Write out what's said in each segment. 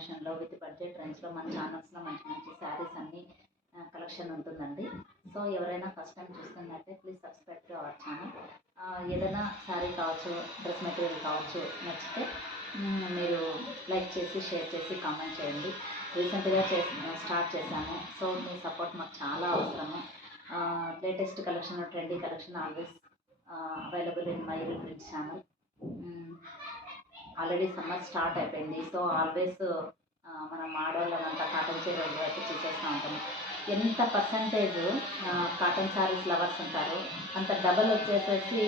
కాంబినేషన్లో with budget రేంజ్లో మన ఛానల్స్లో మంచి మంచి శారీస్ అన్ని కలెక్షన్ ఉంటుందండి. సో ఎవరైనా ఫస్ట్ టైం చూస్తున్నట్టే please subscribe to our channel. ఏదైనా శారీ కావచ్చు, డ్రెస్ మెటీరియల్ కావచ్చు, నచ్చితే మీరు లైక్ చేసి, షేర్ చేసి, కామెంట్ చేయండి. రీసెంట్గా స్టార్ట్ చేశాము. సో మీ సపోర్ట్ మాకు చాలా అవసరము. Latest collection, trendy collection always available in my reprint channel. Already summer start అయిపోయింది. సో ఆల్వేస్ మనం ఆడవాళ్ళంతా కాటన్ చీరలు అయితే చూసేస్తూ ఉంటాము. ఎంత పర్సంటేజ్ కాటన్ శారీస్ లవర్స్ ఉంటారు, అంత డబల్ వచ్చేసేసి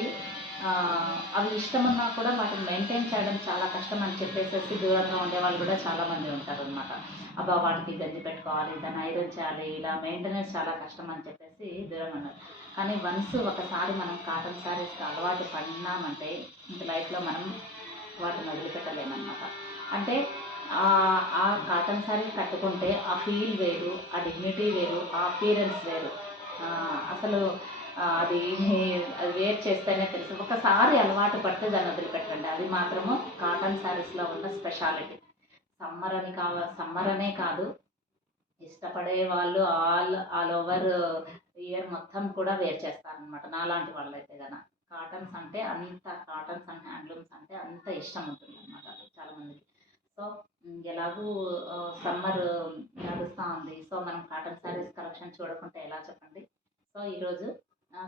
అవి ఇష్టమన్నా కూడా వాటిని మెయింటైన్ చేయడం చాలా కష్టం అని చెప్పేసి దూరంగా ఉండేవాళ్ళు కూడా చాలామంది ఉంటారు అనమాట. అబ్బా వాటికి గంజి పెట్టుకోవాలి, దాన్ని ఐరన్ చేయాలి, ఇలా మెయింటెనెన్స్ చాలా కష్టం అని చెప్పేసి దూరంగా ఉన్నారు. కానీ వన్స్ ఒకసారి మనం కాటన్ శారీస్కి అలవాటు పడినామంటే ఇంక లైఫ్లో మనం వాటిని వదిలిపెట్టలేమన్నమాట. అంటే ఆ కాటన్ శారీ కట్టుకుంటే ఆ ఫీల్ వేరు, ఆ డిగ్నిటీ వేరు, ఆ అపీరెన్స్ వేరు. అసలు అది వేర్ చేస్తేనే తెలుసు. ఒకసారి అలవాటు పడితే దాన్ని వదిలిపెట్టండి. అది మాత్రము కాటన్ శారీస్లో ఉన్న స్పెషాలిటీ. సమ్మర్ అనే కాదు, ఇష్టపడే వాళ్ళు ఆల్ ఓవర్ ఇయర్ మొత్తం కూడా వేర్ చేస్తారనమాట. నాలాంటి వాళ్ళైతే కనుక కాటన్స్ అంటే కాటన్స్ అండ్ హ్యాండ్లూమ్స్ అంటే అంత ఇష్టం ఉంటుంది అనమాట చాలామందికి. సో ఎలాగూ సమ్మర్ నడుస్తూ ఉంది. సో మనం కాటన్ శారీస్ కలెక్షన్ చూడకుంటే ఎలా చెప్పండి. సో ఈరోజు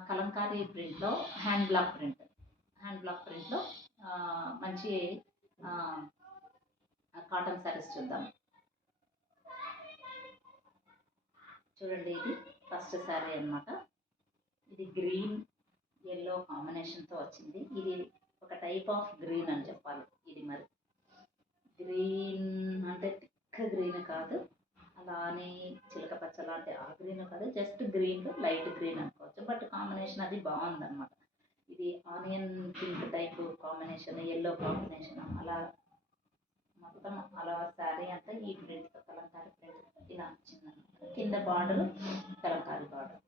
కలంకారీ ప్రింట్లో హ్యాండ్ బ్లాక్ ప్రింట్లో మంచి కాటన్ శారీస్ చూద్దాం. చూడండి, ఇది ఫస్ట్ శారీ అనమాట. ఇది గ్రీన్ ఎల్లో కాంబినేషన్తో వచ్చింది. ఇది ఒక టైప్ ఆఫ్ గ్రీన్ అని చెప్పాలి. ఇది మరి గ్రీన్ అంటే థిక్ గ్రీన్ కాదు, అలానే చిలక పచ్చ లాంటి ఆ గ్రీన్ కాదు, జస్ట్ గ్రీన్, లైట్ గ్రీన్ అనుకోవచ్చు. బట్ కాంబినేషన్ అది బాగుందన్నమాట. ఇది onion pink type combination, yellow combination, అలా మొత్తం అలా శారీ అంతా ఈ ప్రింట్తో కలంకారీ ప్రింట్ ఇలా వచ్చిందన్నమాట. కింద border Kalamkari border.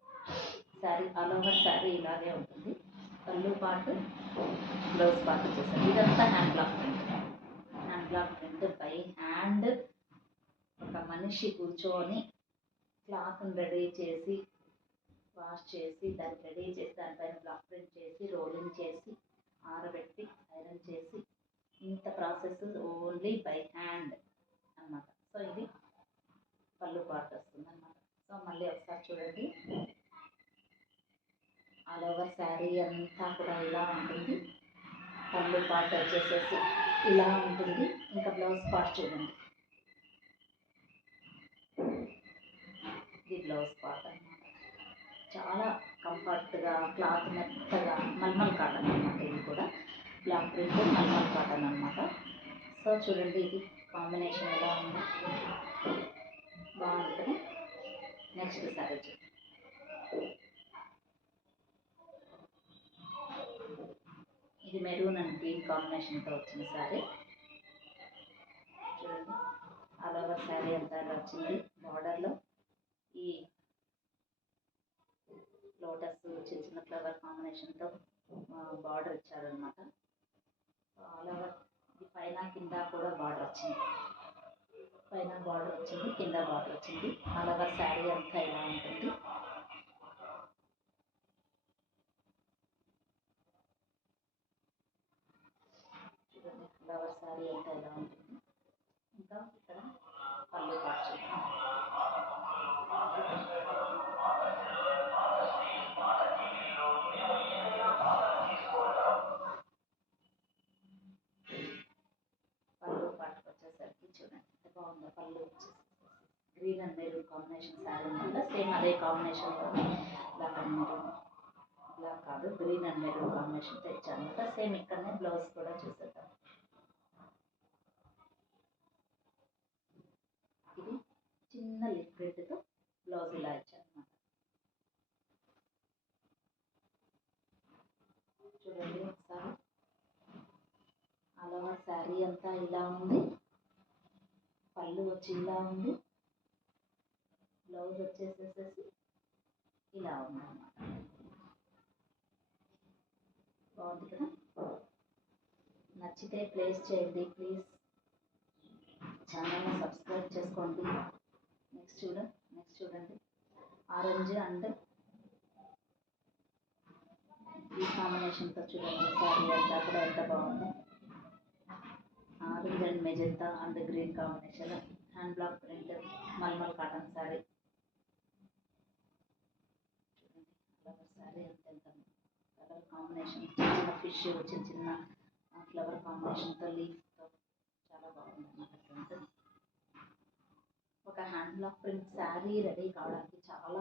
Sari all over sari ఇలాగే ఉంటుంది. పళ్ళు పార్ట్, బ్లౌజ్ పార్ట్ వచ్చేసరికి ఇదంతా hand block print by hand. ఒక మనిషి కూర్చొని క్లాత్ని రెడీ చేసి, వాష్ చేసి, దాన్ని రెడీ చేసి, దానిపైన బ్లాక్ ప్రింట్ చేసి, రోలింగ్ చేసి, ఆరబెట్టి, ఐరన్ చేసి, ఇంత ప్రాసెస్ ఓన్లీ బై హ్యాండ్ అన్నమాట. సో ఇది పళ్ళు పార్ట్ వస్తుంది అన్నమాట. సో మళ్ళీ ఒకసారి చూడండి, ఆల్ ఓవర్ శారీ అంతా కూడా ఇలా ఉంటుంది. పళ్ళు పార్ట్ వచ్చేసేసి ఇలా ఉంటుంది. ఇంకా బ్లౌజ్ పార్ట్ చూడండి, ఇది బ్లౌజ్ పార్ట్ అన్నమాట. చాలా కంఫర్ట్గా, క్లాత్ మెత్తగా, మల్మల్ కాటన్ అన్నమాట. ఇది కూడా బ్లాక్ ప్రింట్ మల్మల్ కాటన్ అన్నమాట. సో చూడండి, ఇది కాంబినేషన్ ఎలా ఉంది, బాగుంది కదా. నెక్స్ట్ శారీ ఇది మెరూన్ అండ్ గ్రీన్ కాంబినేషన్తో వచ్చిన శారీ. చూడండి, ఆల్ ఓవర్ శారీ అంతా వచ్చింది. బార్డర్లో ఈ లోటస్ చిన్న చిన్న ఫ్లవర్ కాంబినేషన్తో బార్డర్ ఇచ్చారనమాట. ఆల్ ఓవర్ ఇది పైన కింద కూడా బార్డర్ వచ్చింది. పైన బార్డర్ వచ్చింది, కింద బార్డర్ వచ్చింది. ఆల్ ఓవర్ శారీ అంతా ఇలా ఉంటుంది. చూడండి, ఆల్ ఓవర్ శారీ అంతా ఇలా ఉంటుంది. ఇంకా ఇక్కడ పళ్ళు పార్ట్ చూడండి. పళ్ళు పార్ట్ వచ్చేసరికి చూడండి ఎంత బాగుందో. పళ్ళు వచ్చేసి green and maroon combination sari అనమాట. సేమ్ అదే కాంబినేషన్లో బ్లాక్ అండ్ మెరూన్, బ్లాక్ కాదు గ్రీన్ అండ్ మెరూన్ కాంబినేషన్తో ఇచ్చారనమాట. సేమ్ ఇక్కడనే బ్లౌజ్ కూడా చూసేద్దాం. ఇది చిన్న లిప్ ప్రింట్తో బ్లౌజ్ ఇలా ఇచ్చారనమాట. చూడండి ఒకసారి, ఆల్ ఓవర్ శారీ అంతా ఇలా ఉంది. పళ్ళు వచ్చి ఇలా ఉంది, బ్లౌజ్ వచ్చేసేసి ఇలా ఉందన్నమాట. బాగుంది కదా. నచ్చితే ప్లేస్ చేయండి ప్లీజ్. ఛానల్ని సబ్స్క్రైబ్ చేసుకోండి. నెక్స్ట్ చూడండి ఆరెంజ్ అండ్ ఈ కాంబినేషన్తో చూడండి శారీ అంతా కూడా ఎంత బాగుంది. Orange and magenta and green combination hand block print mulmul cotton sari. చూడండి ఫ్లవర్ శారీ ఎంత కలర్ కాంబినేషన్ చిన్న ఫిష్ చిన్న ఫ్లవర్ కాంబినేషన్తో లీఫ్తో చాలా బాగుంది అన్నమాట ప్రింట్. ఒక hand block print sari ready కావడానికి చాలా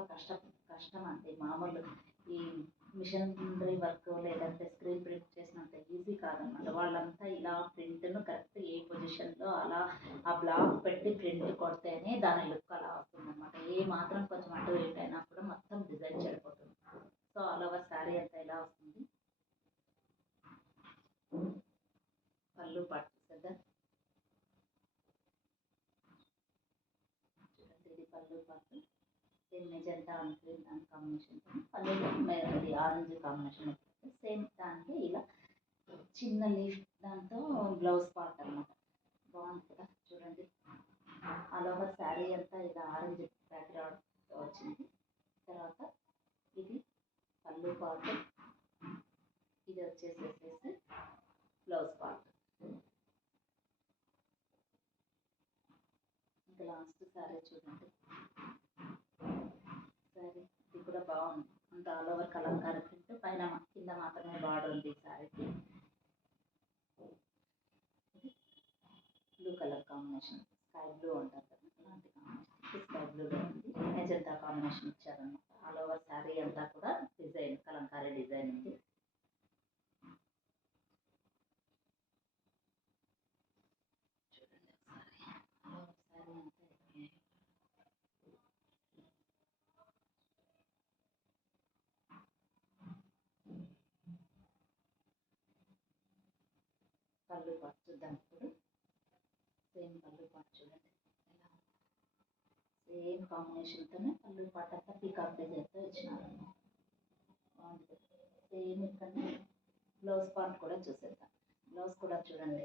కష్టం అండి. మామూలు ఈ మిషనరీ వర్క్ లేదంటే స్క్రీన్ ప్రింట్ చేసినంత ఈజీ కాదన్నమాట. వాళ్ళంతా ఇలా ప్రింట్ను కరెక్ట్ ఏ పొజిషన్లో అలా ఆ బ్లాక్ పెట్టి ప్రింట్ కొడితేనే దాని లుక్ అలా వస్తుందన్నమాట. ఏ మాత్రం కొంచెం అటు ఇటు అయినా కూడా మొత్తం డిజైన్ చెడిపోతుంది. సో ఆల్ ఓవర్ శారీ అంతా ఇలా వస్తుంది. పళ్ళు పాటు కదా చూడండి, ఇది పళ్ళు పాటు same magenta and green and combination, పళ్ళు అది ఆరెంజ్ కాంబినేషన్ సేమ్ దానికి ఇలా చిన్న లీఫ్ దాంతో బ్లౌజ్ పార్ట్ అనమాట. బాగుంది కదా చూడండి. ఆల్ ఓవర్ శారీ అంతా ఇలా ఆరెంజ్ బ్యాక్గ్రౌండ్తో వచ్చింది. తర్వాత ఇది పళ్ళు పార్ట్, ఇది వచ్చేసేసి బ్లౌజ్ పార్ట్. ఇంకా లాస్ట్ శారీ చూడండి. శారీ ఇది కూడా బాగుంది. అంత ఆల్ ఓవర్ కలంకారీ ప్రింట్, పైన కింద మాత్రమే బార్డర్ ఉంది ఈ శారీకి. Blue colour combination, sky blue అంటారు కదా అలాంటి కాంబినేషన్, స్కై బ్లూలో ఉంది. మెజెంటా కాంబినేషన్ ఇచ్చారనమాట. ఆల్ ఓవర్ శారీ అంతా కూడా డిజైన్ కలంకారీ డిజైన్ ఉంది. చూడండి ఒకసారి ఆల్ ఓవర్ శారీ అంతా పళ్ళు పాటు చూద్దాం ఇప్పుడు. సేమ్ పళ్ళు పాటు చూడండి ఎలా సేమ్ కాంబినేషన్తోనే పళ్ళు పాటు అంతా పీకాక్ డిజైన్తో ఇచ్చినారు. బాగుంటుంది. సేమ్ ఇక్కడ బ్లౌజ్ పార్ట్ కూడా చూసేద్దాం. బ్లౌజ్ కూడా చూడండి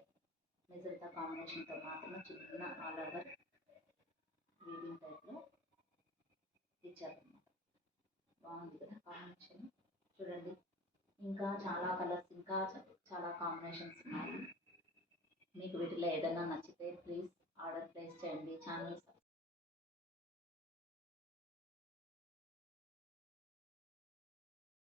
మెజెంటా కాంబినేషన్తో మాత్రమే చిన్న ఆల్ ఓవర్ వీవింగ్ టైప్లో ఇచ్చారనమాట. బాగుంది కదా కాంబినేషన్ చూడండి. ఇంకా చాలా కలర్స్, ఇంకా చాలా కాంబినేషన్స్ ఉన్నాయి. మీకు వీటిలో ఏదైనా నచ్చితే ప్లీజ్ ఆర్డర్ ప్లేస్ చేయండి. ఛానల్